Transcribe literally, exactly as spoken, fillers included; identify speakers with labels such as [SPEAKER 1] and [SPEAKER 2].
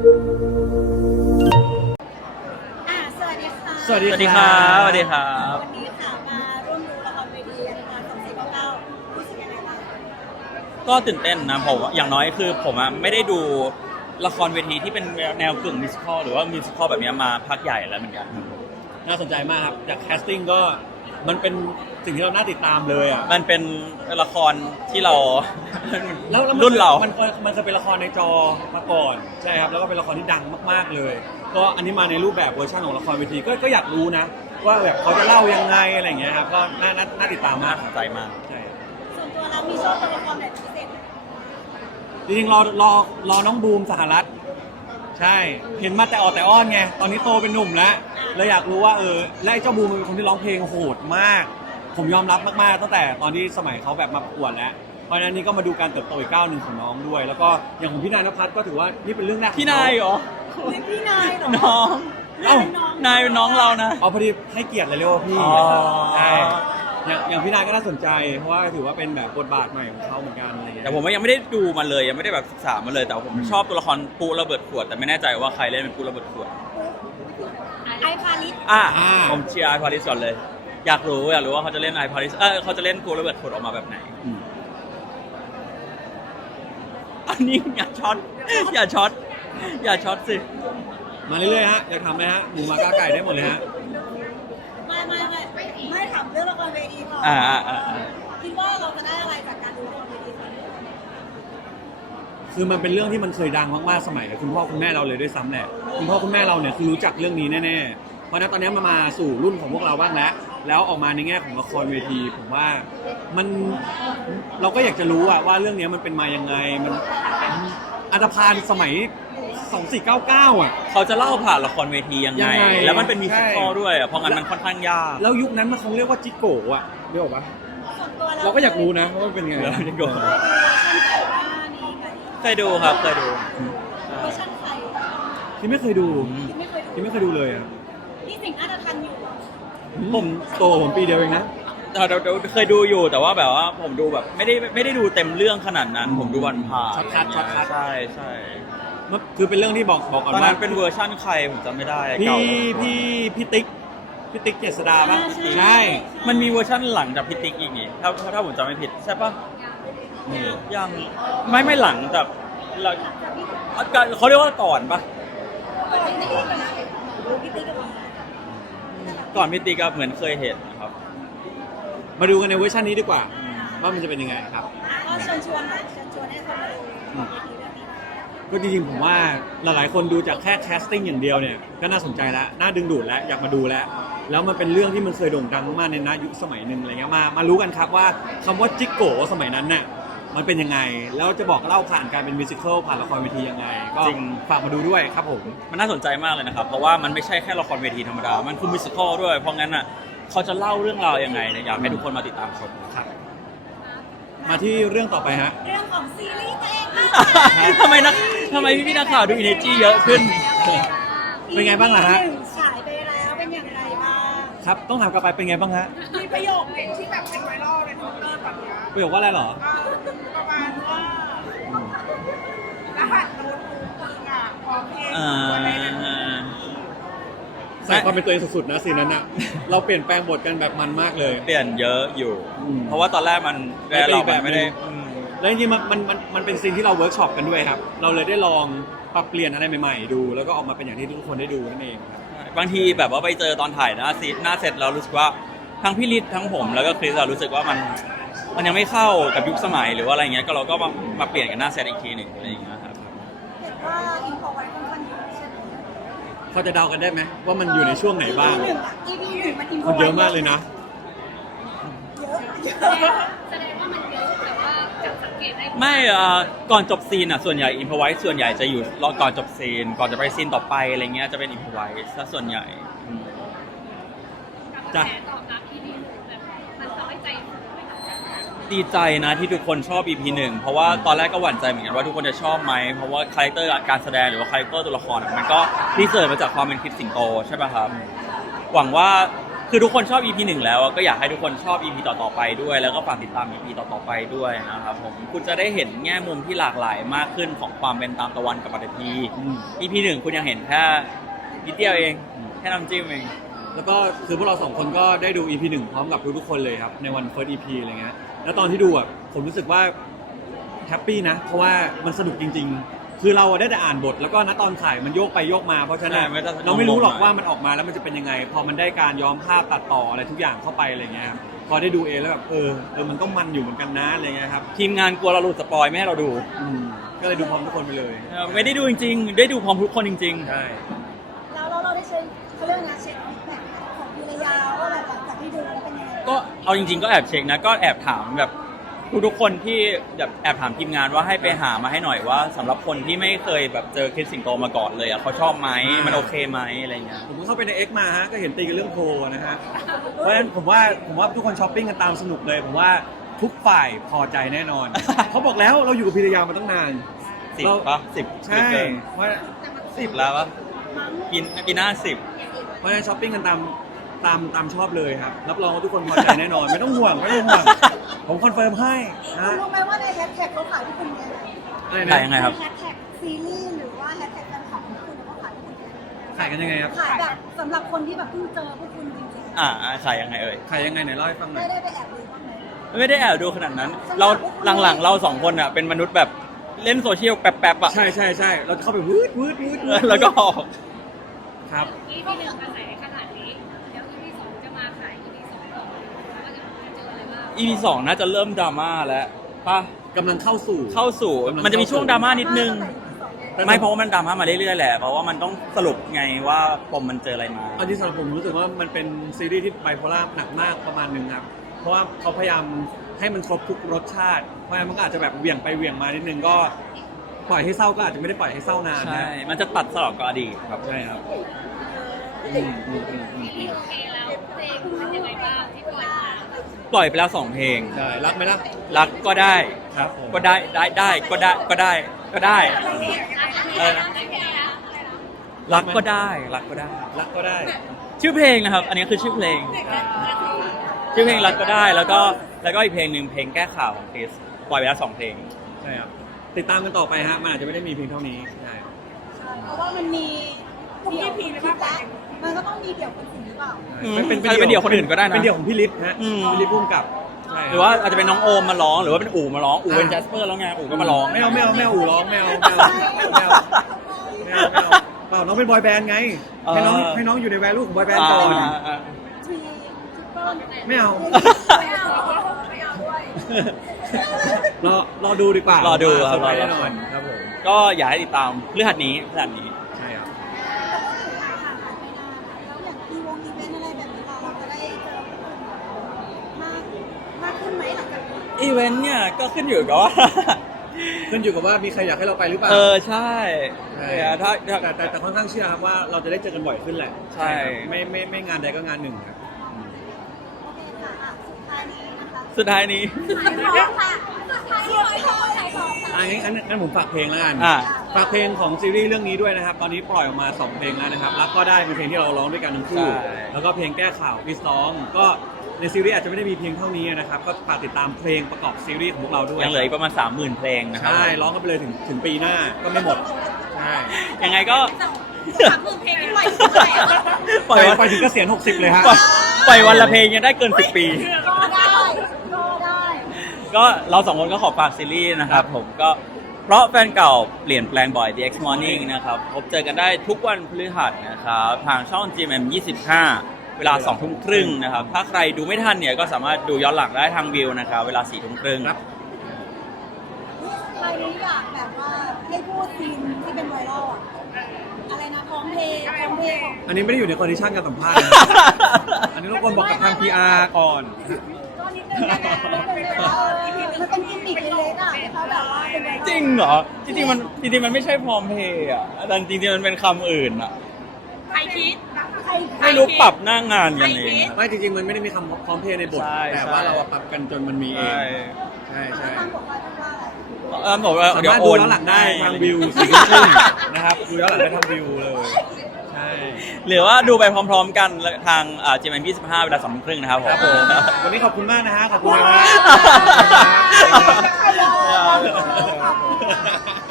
[SPEAKER 1] อ่าสวัสดีค่ะ
[SPEAKER 2] สวัสดี
[SPEAKER 3] สวัสดีครับสวัสดีครับ
[SPEAKER 1] วันนี้ค่ะมาร่วมดูละครเวทีละครสองสี่เก้าเก้ารู้สึกยังไงบ้าง
[SPEAKER 3] ก็ตื่นเต้นนะผมอย่างน้อยคือผมอะไม่ได้ดูละครเวทีที่เป็นแนวกึ่งมิวสิคอลหรือว่ามิวสิคอลแบบนี้มาพักใหญ่แล้วเหมือนกันครับ
[SPEAKER 2] น่าสนใจมากครับจากแคสติ้งก็มันเป็นสิ่งที่เราน่าติดตามเลยอ่ะ
[SPEAKER 3] มันเป็นละครที่เรา
[SPEAKER 2] แล้วแล้วมั
[SPEAKER 3] รุ่นเรา
[SPEAKER 2] มันมันจะเป็นละครในจอมาก่อนใช่ครับแล้วก็เป็นละครที่ดังมากๆเลยก็อันนี้มาในรูปแบบเวอร์ชันของละครเวทีก็ก็อยากรู้นะ ว่าแบบเขาจะเล่ายังไงอะไรอย่างเงี้ยครับก็น่าน่าน่าติดตามมา
[SPEAKER 3] น่าก สนใจมาก
[SPEAKER 2] ใช่
[SPEAKER 1] ส่วนตัวเรามีชอบตัวละครไหนเป็นพิเศษไหม
[SPEAKER 2] จริงๆรอรอรอน้องบูมสหรัฐใช่เห็นมาแต่ออดแต่อ้อนไงตอนนี้โตเป็นหนุ่มแล้วเลยอยากรู้ว่าเออและไอ้เจ้าบูมมันเป็นคนที่ร้องเพลงโหดมาก ผมยอมรับมากๆตั้งแต่ตอนที่สมัยเขาแบบมาประกวดแล้วเพราะฉะนั้นนี่ก็มาดูการเติบโตอีกก้าวหนึ่งของน้องด้วย แล้วก็อย่างของพี่นายณภัทรก็ถือว่านี่เป็นเรื่องแรกของ
[SPEAKER 3] พี่นายเหรอ
[SPEAKER 1] เรียกพี่นายเหรอ
[SPEAKER 3] น้อง
[SPEAKER 1] นายเป็นน้อง
[SPEAKER 3] นายเป็นน้องเรานะ
[SPEAKER 2] เอาพอดีให้เกียรติเลยเรียกว่าพี่
[SPEAKER 3] อ๋อ
[SPEAKER 2] ใช่อย่างอย่างพี่นายก็น่าสนใจ เพราะว่าถือว่าเป็นแบบบทบาทใหม่ของเขาเหมือนกันอะไรเงี้ย
[SPEAKER 3] แต่ผมยังไม่ได้ดูมันเลยยังไม่ได้แบบศึกษามันเลย แต่ผมชอบตัวละครปูระเบิดขวดแต่ไม่แน่ใจว่าใครเล่นเป็นปูระเบิดขวด
[SPEAKER 1] ไอพาลิส
[SPEAKER 3] อ่ะผมเชียร์ไอพาริสก่อนเลย อยากรู้อยากรู้ว่าเขาจะเล่นไอพาริสเออเขาจะเล่นปูระเบิดขวดออกมาแบบไหน
[SPEAKER 2] อืม
[SPEAKER 3] อันนี้อย่าช็อตอย่าช็อตอย่าช็อตสิ
[SPEAKER 2] มาเรื่อยๆฮะอยากทำไหมฮะหมูหมากาไก่ได้หมดเลยฮะ
[SPEAKER 1] ไม่ไม่ไม่ไม่ถามเรื่องละครเวทีก่อน
[SPEAKER 3] อ่าอ่าอ่าอ่า
[SPEAKER 1] คิดว่าเราจะได้อะไรจากการดูละครเวทีครั้งนี้
[SPEAKER 2] คือมันเป็นเรื่องที่มันเคยดังมากๆสมัยคุณพ่อคุณแม่เราเลยด้วยซ้ำแหละคุณพ่อคุณแม่เราเนี่ยคือรู้จักเรื่องนี้แน่ๆเพราะฉะนั้นตอนนี้มามาสู่รุ่นของพวกเราบ้างแล้วแล้วออกมาในแง่ของละครเวทีผมว่ามันเราก็อยากจะรู้อะว่าเรื่องนี้มันเป็นมายังไงมันอัตภาลสมัยสองสี่เก้าเก้าอ่ะ
[SPEAKER 3] เขาจะเล่าผ่านละครเวทียัง
[SPEAKER 2] ยั
[SPEAKER 3] ไง
[SPEAKER 2] งไง
[SPEAKER 3] แล้วมันเป็นมิวสิคอล
[SPEAKER 2] ใช่
[SPEAKER 3] ด้วยอ่ะเพราะงั้นมันค่อนข้างยาก
[SPEAKER 2] แล้วยุคนั้นมันคงเรียกว่าจิโกะอ่ะเรียกว่า
[SPEAKER 1] ส่วนตัว
[SPEAKER 2] เราก็อยากรู้นะว่ามันเป็นไง
[SPEAKER 3] แล้วจิโกะ
[SPEAKER 1] เคยดูเวอร์ชันไทยบ้างนี่ไง
[SPEAKER 3] เคยดูครับเคยดู
[SPEAKER 1] เวอร์ชันไทย
[SPEAKER 2] ที่ไม่เคยดู
[SPEAKER 1] ที่ไม่เคยดู
[SPEAKER 2] ที่ไม่เคยดูเลยอ่ะ
[SPEAKER 1] นี่สิ่งน่าจะทันอยู่
[SPEAKER 3] ผม
[SPEAKER 2] โตกว่าผมปีเดียวเองนะ
[SPEAKER 3] เดี๋ยวเดี๋ยวเคยดูอยู่แต่ว่าแบบว่าผมดูแบบไม่ได้ไม่ได้ดูเต็มเรื่องขนาดนั้น ผมดูวันผ่าน
[SPEAKER 2] ช็อตคัทช็อตคัท
[SPEAKER 3] ใช่ใช่
[SPEAKER 2] มันคือเป็นเรื่องที่บอกบอกก่อน
[SPEAKER 3] ตอน
[SPEAKER 2] ว่า
[SPEAKER 3] นั้นเป็นเวอร์ชั่นใครผมจำไม่ได้
[SPEAKER 2] พี่
[SPEAKER 3] เก่า
[SPEAKER 2] พี่พี่ติ๊กพี่ติ๊กเจษดาป่ะ
[SPEAKER 1] ใช่
[SPEAKER 2] ใช่
[SPEAKER 3] มันมีเวอร์ชั่นหลังจากพิติกอีกนี่ถ้าถ้าถ้าผมจำไม่ผิดใช่ปะยังไม่ไม่หลังจากหลังเขาเรียกว่าก่อนปะ
[SPEAKER 1] พี่ติ๊กกับผม
[SPEAKER 3] ก่อนพิติกก็เหมือนเคยเห็นนะครับ
[SPEAKER 2] มาดูกันในเวอร์ชันนี้ดีกว่าว่ามันจะเป็นยังไงครับ
[SPEAKER 1] ก็เชิญชวนนะเชิญชวนให้คนมาดูเวทีเรื่องนี้
[SPEAKER 2] ก็จริงๆผมว่าหลายๆคนดูจากแค่แคสติ้งอย่างเดียวเนี่ยก็น่าสนใจแล้วน่าดึงดูดแล้วอยากมาดูแล้วแล้วมันเป็นเรื่องที่มันเคยโด่งดังมากในนายุคสมัยหนึ่งอะไรเงี้ยมามารู้กันครับว่าคำว่าจิกโกะสมัยนั้นน่ะมันเป็นยังไงแล้วจะบอกเล่าผ่านการเป็นมิวสิควลผ่านละครเวทียังไงก็
[SPEAKER 3] จริง
[SPEAKER 2] ฝากมาดูด้วยครับผม
[SPEAKER 3] มันน่าสนใจมากเลยนะครับเพราะว่ามันไม่ใช่แค่ละครเวทีธรรมดา มันคือมิวสิคอลด้วย เพราะงั้นอ่ะเขาจะเล่าเรื่องราวยังไงเนี่ยอยากให้ทุกคนมาติดตามชมครับ
[SPEAKER 2] มาที่เรื่องต่อไปฮะ
[SPEAKER 1] เรื่องของซีรีส์ตัวเองบ้าง
[SPEAKER 3] ทำไมนักทำไมพี่พี่นักข่าวดูอินเนจีเยอะขึ้น
[SPEAKER 2] เป็นไงบ้างล่ะฮะ
[SPEAKER 1] ฉายไปแล้วเป็นอย่างไรบ้าง
[SPEAKER 2] ครับต้องถามกลับไปเป็นไงบ้างฮะ
[SPEAKER 4] มีประโยคเด็ดที่แบบเป็นไวรัลในทวิตเตอร์ตอนเนี้ย
[SPEAKER 2] ประโยคว่าอะไรเหรอ
[SPEAKER 4] เอ่อประมาณว่ารหัสโน้ตบุ๊กมึงอ่ะพอเพลง
[SPEAKER 3] อ่า
[SPEAKER 4] อะไรนั่น
[SPEAKER 2] ใส่ความเป็นตัวเองสุดๆนะซีนนั้นอะเราเปลี่ยนแปลงบทกันแบบมันมากเลย
[SPEAKER 3] เปลี่ยนเยอะอยู่
[SPEAKER 2] อืม
[SPEAKER 3] เพราะว่าตอนแรกมันแรกเรามันไม่ได้
[SPEAKER 2] อืม แล้วจริงๆมันมันมันมันเป็นซีนที่เราเวิร์กช็อปกันด้วยครับ เราเลยได้ลองปรับเปลี่ยนอะไรใหม่ๆดู แล้วก็ออกมาเป็นอย่างที่ทุกคนได้ดูนั่นเองครับ
[SPEAKER 3] บางทีแบบว่าไปเจอตอนถ่ายหน้าซีหน้าเสร็จเรารู้สึกว่าทั้งพี่ฤทธิ์ทั้งผมแล้วก็คริสเรารู้สึกว่ามันมันยังไม่เข้ากับยุคสมัยหรือว่าอะไรเงี้ยก็เราก็มามาเปลี่ยนกันหน้าเซตอีกทีหนึ่งอะไรอย่างเงี้ยครับ
[SPEAKER 1] เห็นว่าอินโฟไว้ค่อนข้างเยอะใช่ไหม
[SPEAKER 2] พอจะเดากันได้ไหมว่ามันอยู่ในช่วงไหนบ้าง
[SPEAKER 1] หนึ่งอะ อี พี หนึ่งมันอินโฟ
[SPEAKER 2] มัน
[SPEAKER 1] ไว้
[SPEAKER 2] เยอะมากเลยนะ
[SPEAKER 1] เยอะเยอะ
[SPEAKER 5] แสดงว่ามันเยอะแต่ว่าจับสังเกตได้
[SPEAKER 3] ไม่เอ่อก่อนจบซีนอ่ะส่วนใหญ่อินพไว้ส่วนใหญ่จะอยู่รอก่อนจบซีนก่อนจะไปซีนต่อไปอะไรเงี้ยจะเป็นอินพไว้ซะส่วนใหญ่อืม
[SPEAKER 5] กระแสตอบรับที่ดีแบบมันทำให้ใจฟูไปกับการ
[SPEAKER 3] ดีใจนะที่ทุกคนชอบ อี พี หนึ่งเพราะว่าตอนแรกก็หวั่นใจเหมือนกันว่าทุกคนจะชอบไหมเพราะว่าคาแรคเตอร์การแสดงหรือว่าคาแรคเตอร์ตัวละครอะมันก็รีเสิร์ชมาจากความเป็นคริสสิงโตใช่ป่ะครับหวังว่าคือทุกคนชอบ อี พี หนึ่งแล้วก็อยากให้ทุกคนชอบ อี พี ต่อๆไปด้วย แล้วก็ฝากติดตาม อี พี ต่อๆไปด้วยนะครับผมคุณจะได้เห็นแง่มุมที่หลากหลายมากขึ้นของความเป็นตามตะวันกับปฐพี อี พี หนึ่งคุณยังเห็นแค่นิดเดียวเองแค่น้ำจิ้มเอง
[SPEAKER 2] แล้วก็คือพวกเราสองคนก็ได้ดู อี พี หนึ่งพร้อมกับทุกๆคนเลยครับในวัน first อี พี อะไรเงี้ยแล้วตอนที่ดูอ่ะผมรู้สึกว่าแฮปปี้นะเพราะว่ามันสนุกจริงๆคือเราได้แต่อ่านบทแล้วก็ณตอนถ่ายมันโยกไปโยกมาเพราะฉะนั้น
[SPEAKER 3] ใช่ไม่ต้อง
[SPEAKER 2] เราไม่รู้หรอกว่ามันออกมาแล้วมันจะเป็นยังไง พอมันได้การย้อมภาพตัดต่ออะไรทุกอย่างเข้าไปอะไรเงี้ยพอได้ดูเองแล้วแบบเออเออมันก็มันอยู่เหมือนกันนะอะไรเงี้ยครับ
[SPEAKER 3] ทีมงานกลัวเราหลุดสปอยไม่ให้เราดู
[SPEAKER 2] อืมก็เลยดูพร้อมทุกคนไปเลย
[SPEAKER 3] เออไม่ได้ดูจริงๆ ได้ดูพร้อมทุกคนจริง
[SPEAKER 2] ใช่
[SPEAKER 1] แล้วเราเราได้เช็คเขาเรียกนะเช็คแบบของยูระยาว่าแบบหลังจากที่ดูแล้วเป็นยังไง
[SPEAKER 3] ๆ ก็เอาจริง ๆ ก็แอบเช็คนะก็แอบถามแบบทุกๆคนที่แบบแอบถามทีมงานว่าให้ไปหามาให้หน่อยว่าสำหรับคนที่ไม่เคยแบบเจอคริสสิงโตมาก่อนเลยอ่ะเขาชอบไหมมันโอเคไหมอะไรเงี้ย
[SPEAKER 2] ผมก็เข้าไปใน X มาฮะก็เห็นตีกันเรื่องโพลนะฮะเพราะฉะนั้นผมว่าผมว่าทุกคนช้อปปิ้งกันตามสนุกเลยผมว่าทุกฝ่ายพอใจแน่นอน เขาบอกแล้วเราอยู่กับพิรยามาตั้งนาน
[SPEAKER 3] สิบ
[SPEAKER 2] เรา
[SPEAKER 3] ปะสิบ
[SPEAKER 2] ใช่
[SPEAKER 3] เกิน
[SPEAKER 2] เพราะ
[SPEAKER 3] สิบแล้วปะปีปีหน้าสิบ
[SPEAKER 2] เพราะฉะนั้นช้อปปิ้งกันตามตามตามชอบเลยครับรับรองว่าทุกคนพอใจแน่นอนไม่ต้องห่วงไม่ต้องห่วงผมคอนเฟิร์มให้
[SPEAKER 1] คุ
[SPEAKER 2] นะ
[SPEAKER 1] ณรู้ไหมว่าในแฮชแท็กเขาขายที่คุณยังไง
[SPEAKER 2] อะไร
[SPEAKER 3] ขาย
[SPEAKER 2] นะ
[SPEAKER 3] ยังไงครับ
[SPEAKER 1] ในแฮชแท็กซีรีส์หรือว่าแฮชแท็กแฟนคลับของคุณเขาขายที่คุณยังไง
[SPEAKER 2] ขายกันยังไงครับ
[SPEAKER 1] ขายแบบสำหรับคนที่แบบเพิ่งเจอพวกคุณจริง
[SPEAKER 3] อ่าขายยังไงเอ่ย
[SPEAKER 2] ขายยังไงไหนเล่าให้ฟัง
[SPEAKER 1] ๆ
[SPEAKER 2] หน่
[SPEAKER 1] ได้
[SPEAKER 2] อย
[SPEAKER 1] ได้ไปแอบดูบ้างไหม
[SPEAKER 3] ไม่ได้แอบดูขนาดนั้น เราหลังๆเราสองคนอ่ะเป็นมนุษย์แบบเล่นโซเชียลแป๊บๆอ่ะ
[SPEAKER 2] ใช่ใช่ใช่เราจะเข้าไปวืดวืดวืดวืด
[SPEAKER 3] แล้วก็ออก
[SPEAKER 2] ครับ
[SPEAKER 5] อี พี หนึ่งกระแสขนาดนี้เดี๋ยว อี พี สองจะมาขาย อี พี สองต่อว่าจะเจออะไรบ้าง
[SPEAKER 3] อี พี สองน่าจะเริ่มดราม่าแล้วป่ะ
[SPEAKER 2] กำลังเข้าสู่
[SPEAKER 3] เข้าสู่
[SPEAKER 2] กำลัง
[SPEAKER 3] มันจะมีช่วงดราม่านิดนึง
[SPEAKER 2] แต่
[SPEAKER 3] ไม่เพราะว่ามันดราม่ามาเรื่อยๆแหละเพราะว่ามันต้องสรุปไงว่าปมมันเจออะไรมา
[SPEAKER 2] เอาจริงสำหรับผมรู้สึกว่ามันเป็นซีรีส์ที่ไบโพล่าหนักมากประมาณหนึ่งครับ เพราะว่าเขาพยายามให้มันครบทุกรสชาติ เพราะฉะนั้นมันก็อาจจะแบบเหวี่ยงไปเหวี่ยงมานิดนึงก็ปล่อยให้เศร้าก็อาจจะไม่ได้ปล่อยให้เศร้านาน
[SPEAKER 3] ใช่
[SPEAKER 2] นะ
[SPEAKER 3] มันจะตัดสลับกับอดีตครับ
[SPEAKER 2] ใช่ครับอืมอืมอืมอืม
[SPEAKER 5] ที่โอเคแล้วเพลงเป็นยังไงบ้างที่ปล่อยมา
[SPEAKER 3] ปล่อยไปแล้วสองเพลง
[SPEAKER 2] ใช่รักไหมล่ะ
[SPEAKER 3] รักก็ได้
[SPEAKER 2] ครับผม
[SPEAKER 3] ก็ได้ได้ได้ก็ได้ก็ได้ก็ได้เออรักก็ได้รักก็ได้
[SPEAKER 2] รักก็ได้
[SPEAKER 3] ชื่อเพลงนะครับ อันนี้คือชื่อเพลง ชื่อเพลงรักก็ได้แล้วก็แล้วก็อีกเพลงหนึ่งเพลงแก้ข่าวของคริสปล่อยไปแล้วสองเพลง
[SPEAKER 2] ใช่ครับติดตามกันต่อไปฮะมันอาจจะไม่ได้มีเพียงเท่านี้ใช่
[SPEAKER 1] เพราะว่ามันมีเดี่ยวพีแล้วมันก็ต้องมีเดี่ยวคนอื่นหรือเปล่า
[SPEAKER 3] อืมอาจจะเป็นเดี่ยวคนอื่นก็ได้นะ
[SPEAKER 2] เป็นเดี่ยวของพี่ฤทธิ์ฮะ
[SPEAKER 3] อืม
[SPEAKER 2] พี่ฤทธิ์พุ่มกับใช่คบ
[SPEAKER 3] หรือว่าอาจจะเป็นน้องโอมมาร้องหรือว่าเป็นอู๋มาร้องอู๋เป็นแจสเปอร์แล้วไงอู๋ก็มาร้อง
[SPEAKER 2] ไม่เอาไม่เอาไม่เอาอู่ร้องไม่เอาไม่เอาไม่เอาไม่เอาไม่เอาเปล่าน้องเป็นบอยแบนด์ไงให้น้องให้น้องอยู่ในแวลูของบอยแบนด์ก่อน
[SPEAKER 3] อ่าอ่า
[SPEAKER 1] ทรีทริปเปิล
[SPEAKER 2] ไม่เอา
[SPEAKER 1] ไม่เอาไม่เอาด้วย
[SPEAKER 2] รอรอดูดีกว่าร
[SPEAKER 3] อดู
[SPEAKER 2] ว่า
[SPEAKER 3] ครับ
[SPEAKER 2] เซอร์ไพรส์
[SPEAKER 3] รอดู
[SPEAKER 2] แน่นอนครับผม
[SPEAKER 3] ก็อยากให้ติดตามพฤหัสนี้พฤหัสนี้
[SPEAKER 2] ใช่ครับ
[SPEAKER 1] แต่ก็ถือห่างห่างหายไปนานอะแล้วอย่างอีวงอีเวนต์อะไรแบบนี้เราเราจะได้เจอมากมากขึ้นไหมหลังจากนี้
[SPEAKER 3] อีเวนต์เนี่ยก็ขึ้นอยู่กับว่า
[SPEAKER 2] ขึ้นอยู่กับว่ามีใครอยากให้เราไปหรือเปล่า
[SPEAKER 3] เออใช่
[SPEAKER 2] ใช่
[SPEAKER 3] เนี่ยถ้าถ้า
[SPEAKER 2] แต่แต่แต่ค่อนข้างเชื่อครับว่าเราจะได้เจอกันบ่อยขึ้นแหละ
[SPEAKER 3] ใช่
[SPEAKER 2] ครับไม่ไม่ไม่งานใดก็งานหนึ่งครับ
[SPEAKER 1] โอเคค่ะอ่ะสุดท้ายนี้นะคะ
[SPEAKER 3] สุดท้ายนี้
[SPEAKER 1] ขายของค่ะสุดท้ายขายของขายของค่ะ
[SPEAKER 2] อ่ะงั้นงั้นงั้นผมฝากเพลงแล้วกัน
[SPEAKER 3] อ่า
[SPEAKER 2] ฝากเพลงของซีรีส์เรื่องนี้ด้วยนะครับ ตอนนี้ปล่อยออกมาสองเพลงแล้วนะครับรักก็ได้เป็นเพลงที่เราร้องด้วยกันทั้งคู่
[SPEAKER 3] ใช่
[SPEAKER 2] แล้วก็เพลงแก้ข่าวคริสน้องก็ในซีรีส์อาจจะไม่ได้มีเพียงเท่านี้นะครับก็ฝากติดตามเพลงประกอบซีรีส์ของพวกเราด้วย
[SPEAKER 3] ยังเหลืออีกประมาณสามหมื่นเพลงนะครับ
[SPEAKER 2] ใช่ร้องกันไปเลยถึงถึงปีหน้าก็ไม่หมดใช่
[SPEAKER 3] ยังไงก็
[SPEAKER 1] สามหมื่นเพลงนี้ปล่อยเท่าไหร่อะ
[SPEAKER 2] ปล่อยไปถึงเกษียณหกสิบเลยฮะ
[SPEAKER 3] ปล่อยปล่อยวันละเพลงยังได้เกินสิบปี
[SPEAKER 1] ก็ได้ก็ได้
[SPEAKER 3] ก็เราสองคนก็ขอฝากซีรีส์นะครับผมก็เพราะแฟนเก่าเปลี่ยนแปลงบ่อย The X Morning นะครับพบเจอกันได้ทุกวันพฤหัสนะครับทางช่อง จี เอ็ม เอ็ม ยี่สิบห้า เวลาสองทุ่มครึ่งนะครับ ถ้าใครดูไม่ทันเนี่ยก็สามารถดูย้อนหลังได้ทางวิวนะครับ เวลาสี่ทุ่มครึ่ง
[SPEAKER 2] ครับ
[SPEAKER 1] ใครนี้อยากแบบว่าให้พูดซีนที่เป็นไวรัลอะอะไรนะพร้อมเพลงพร้อมเพลงของ
[SPEAKER 2] อันนี้ไม่ได้อยู่ในคอนดิชันการสัมภาษณ์นะ อันนี้รบกวนบอกกับทาง พี อาร์ ก่อน
[SPEAKER 1] ก็นิดนึงนะนิดนึงนะเออมันเป็นกิมมิคเล็กๆอ่ะที่เขาแบบว่าเป็นไวรัล
[SPEAKER 3] จริงเหรอ จริงๆมันจริงๆมันไม่ใช่พร้อมเพย์อ่ะแต่จริงๆมันเป็นคำอื่นอ่ะ
[SPEAKER 4] ใครคิด
[SPEAKER 1] ใคร
[SPEAKER 3] ไม่รู้ปรับหน้างานกันเอง
[SPEAKER 2] ไม่จริงๆ มันไม่ได้มีคำพร้อมเพย์ในบท
[SPEAKER 3] ใช่
[SPEAKER 2] แต่
[SPEAKER 3] ใช่
[SPEAKER 2] ว่าเราปรับกันจนมันมีเอง
[SPEAKER 3] ใช่
[SPEAKER 2] ใช่
[SPEAKER 1] แล้ว
[SPEAKER 2] ใช่
[SPEAKER 1] ทางบอกว่าว่าอะไร
[SPEAKER 3] เออผม
[SPEAKER 2] สา
[SPEAKER 3] เดี๋ยว
[SPEAKER 2] มารถ
[SPEAKER 3] โอ
[SPEAKER 2] ดู
[SPEAKER 3] น
[SPEAKER 2] ย้อนหลังได้
[SPEAKER 3] ให้
[SPEAKER 2] ทางวิวสี่ทุ่มครึ่งนะครับดูย้อนหลังได้ทางวิวเลยใช่
[SPEAKER 3] หรือว่าดูไปพร้อมๆกันทางอ่า จี เอ็ม เอ็ม ยี่สิบห้าเวลาสองทุ่มครึ่งนะครับผม
[SPEAKER 2] ครับผมวันนี้ขอบคุณมากนะฮะขอบคุณมาก
[SPEAKER 4] ขอบคุณค่ะ